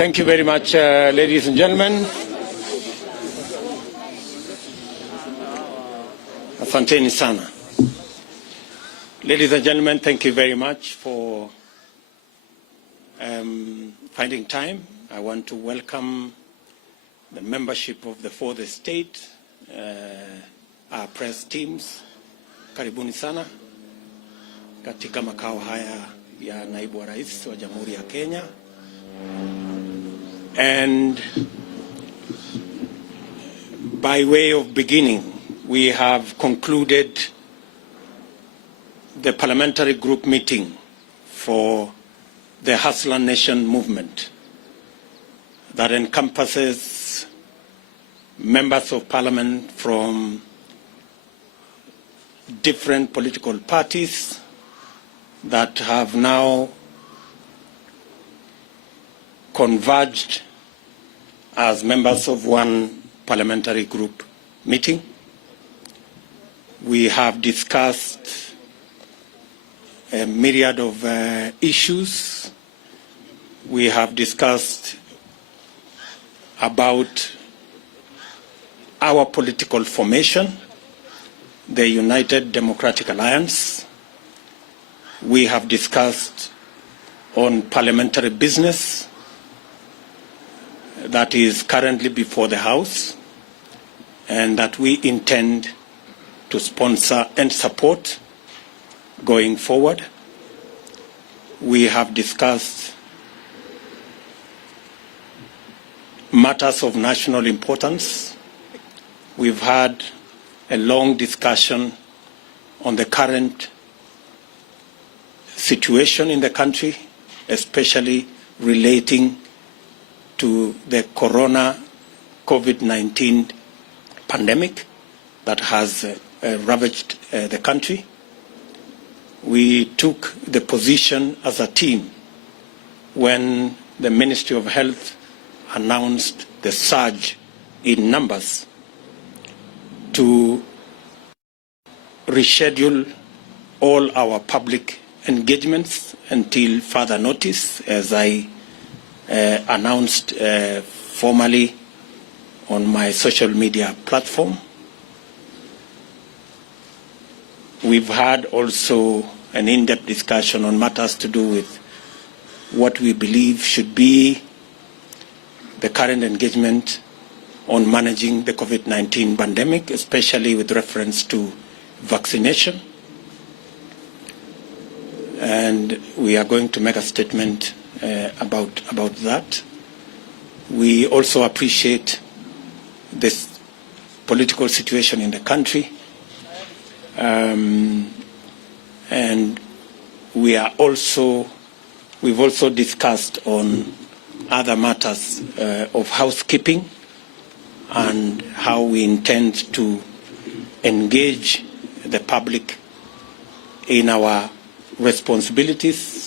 Thank you very much, ladies and gentlemen. Asanteni sana. Ladies and gentlemen, thank you very much for finding time. I want to welcome the membership of the fourth estate, our press teams. Karibuni sana katika makao haya ya naibu wa rais wa Jamhuri ya Kenya. And by way of beginning, we have concluded the parliamentary group meeting for the Hustler Nation movement that encompasses members of parliament from different political parties that have now converged as members of one parliamentary group meeting. We have discussed a myriad of issues. We have discussed about our political formation, the United Democratic Alliance. We have discussed on parliamentary business that is currently before the House and that we intend to sponsor and support going forward. We have discussed matters of national importance. We've had a long discussion on the current situation in the country, especially relating to the COVID-19 pandemic that has ravaged the country. We took the position as a team when the Ministry of Health announced the surge in numbers to reschedule all our public engagements until further notice, as I announced formally on my social media platform. We've had also an in-depth discussion on matters to do with what we believe should be the current engagement on managing the COVID-19 pandemic, especially with reference to vaccination. And we are going to make a statement about that. We also appreciate this political situation in the country. And we've also discussed on other matters of housekeeping and how we intend to engage the public in our responsibilities,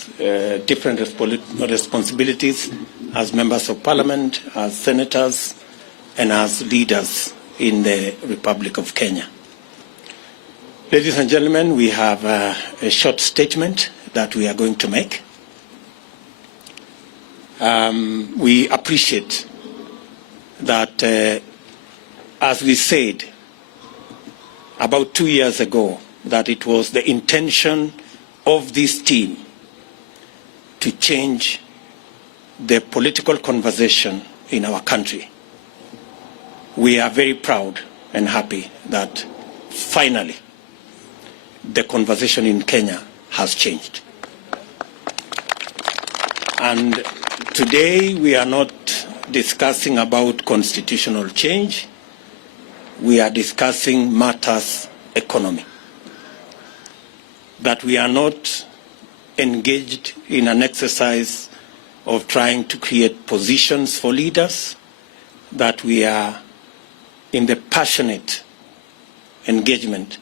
different responsibilities as members of parliament, as senators, and as leaders in the Republic of Kenya. Ladies and gentlemen, we have a short statement that we are going to make. We appreciate that, as we said about 2 years ago, that it was the intention of this team to change the political conversation in our country. We are very proud and happy that finally the conversation in Kenya has changed. And today we are not discussing about constitutional change. We are discussing matters economy. That we are not engaged in an exercise of trying to create positions for leaders, that we are in the passionate engagement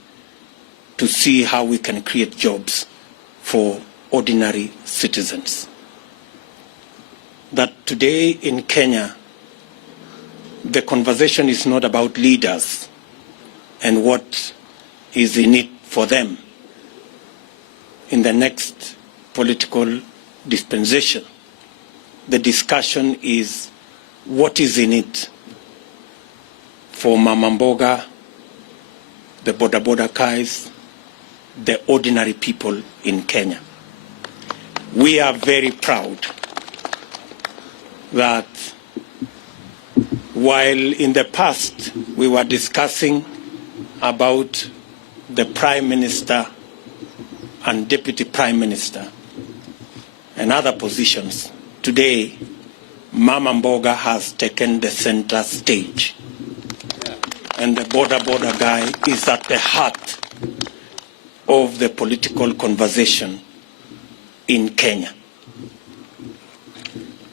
to see how we can create jobs for ordinary citizens. That today in Kenya, the conversation is not about leaders and what is in it for them in the next political dispensation, the discussion is what is in it for Mama Mboga, the boda guys, the ordinary people in Kenya. We are very proud that while in the past we were discussing about the Prime Minister and Deputy Prime Minister and other positions, today Mama Mboga has taken the center stage. And the boda guy is at the heart of the political conversation in Kenya.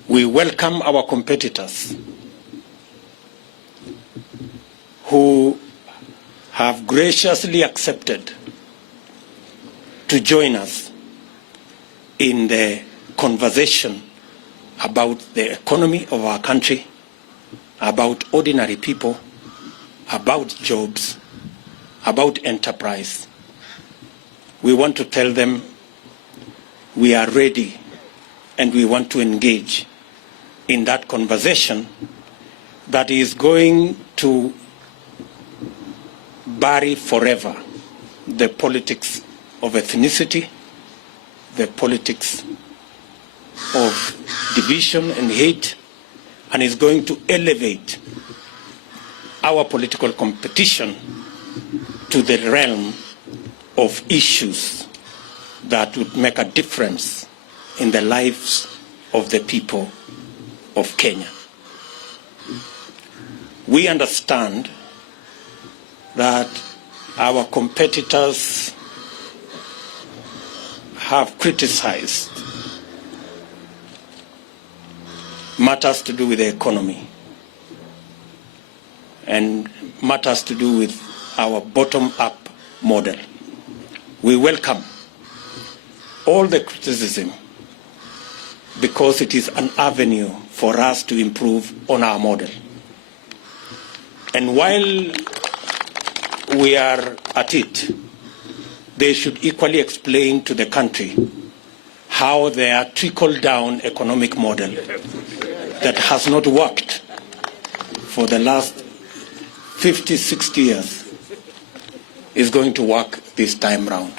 We welcome our competitors who have graciously accepted to join us in the conversation about the economy of our country, about ordinary people, about jobs, about enterprise. We want to tell them we are ready and we want to engage in that conversation that is going to bury forever the politics of ethnicity, the politics of division and hate, and is going to elevate our political competition to the realm of issues that would make a difference in the lives of the people of Kenya. We understand that our competitors have criticized matters to do with the economy and matters to do with our bottom-up model. We welcome all the criticism because it is an avenue for us to improve on our model. And while we are at it, they should equally explain to the country how their trickle-down economic model that has not worked for the last 50, 60 years is going to work this time round.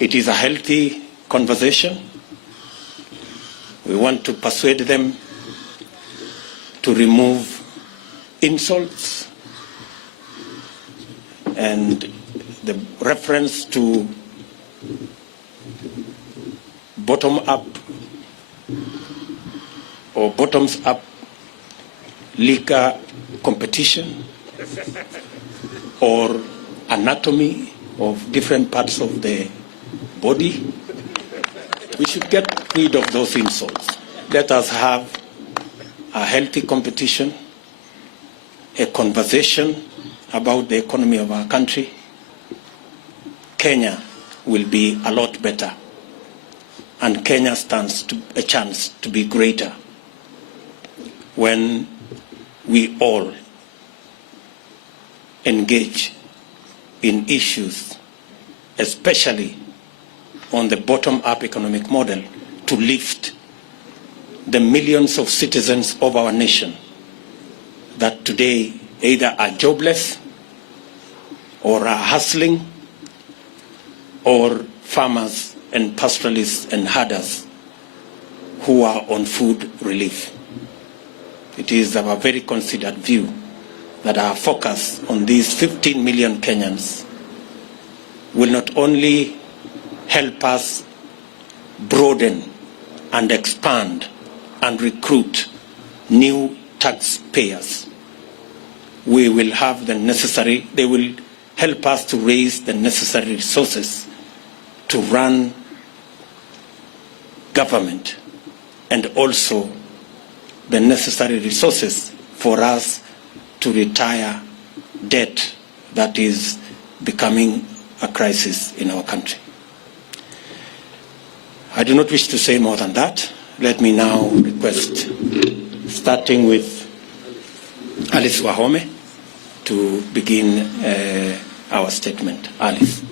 It is a healthy conversation. We want to persuade them to remove insults and the reference to bottom-up or bottoms-up liquor competition or anatomy of different parts of the body. We should get rid of those insults. Let us have a healthy competition, a conversation about the economy of our country. Kenya will be a lot better, and Kenya stands a chance to be greater when we all engage in issues, especially on the bottom-up economic model, to lift the millions of citizens of our nation that today either are jobless or are hustling, or farmers and pastoralists and herders who are on food relief. It is our very considered view that our focus on these 15 million Kenyans will not only help us broaden and expand and recruit new taxpayers. We will have the necessary, they will help us to raise the necessary resources to run government, and also the necessary resources for us to retire debt that is becoming a crisis in our country. I do not wish to say more than that. Let me now request, starting with Alice Wahome, to begin our statement. Alice.